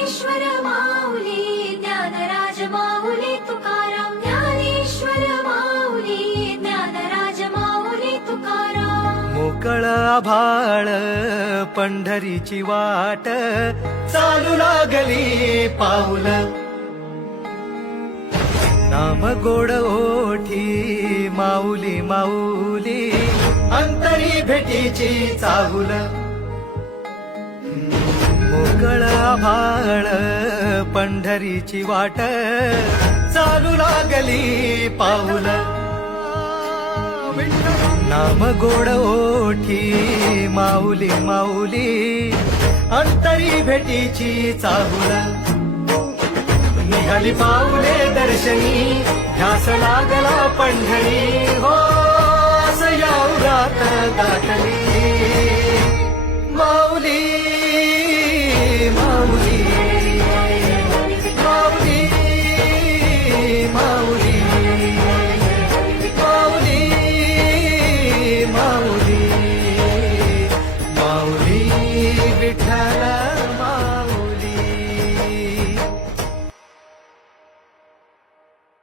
ज्ञानेश्वर माऊली ज्ञानराज माऊली तुकाराम ज्ञानेश्वर माऊली ज्ञानराज माऊली तुकाराम मोकळ आभाळ पंढरीची वाट चालू लागली पाऊल नाम गोड ओठी माऊली माऊली अंतरी भेटीची चाहुल मोकळ आभाळ पंढरीची वाट चालू लागली पाऊल नाम गोड ओठी माऊली माऊली अंतरी भेटीची चाहुल निघाली पाऊले दर्शनी ध्यास लागला पंढरी हो सयावरात गाठली माऊली माऊली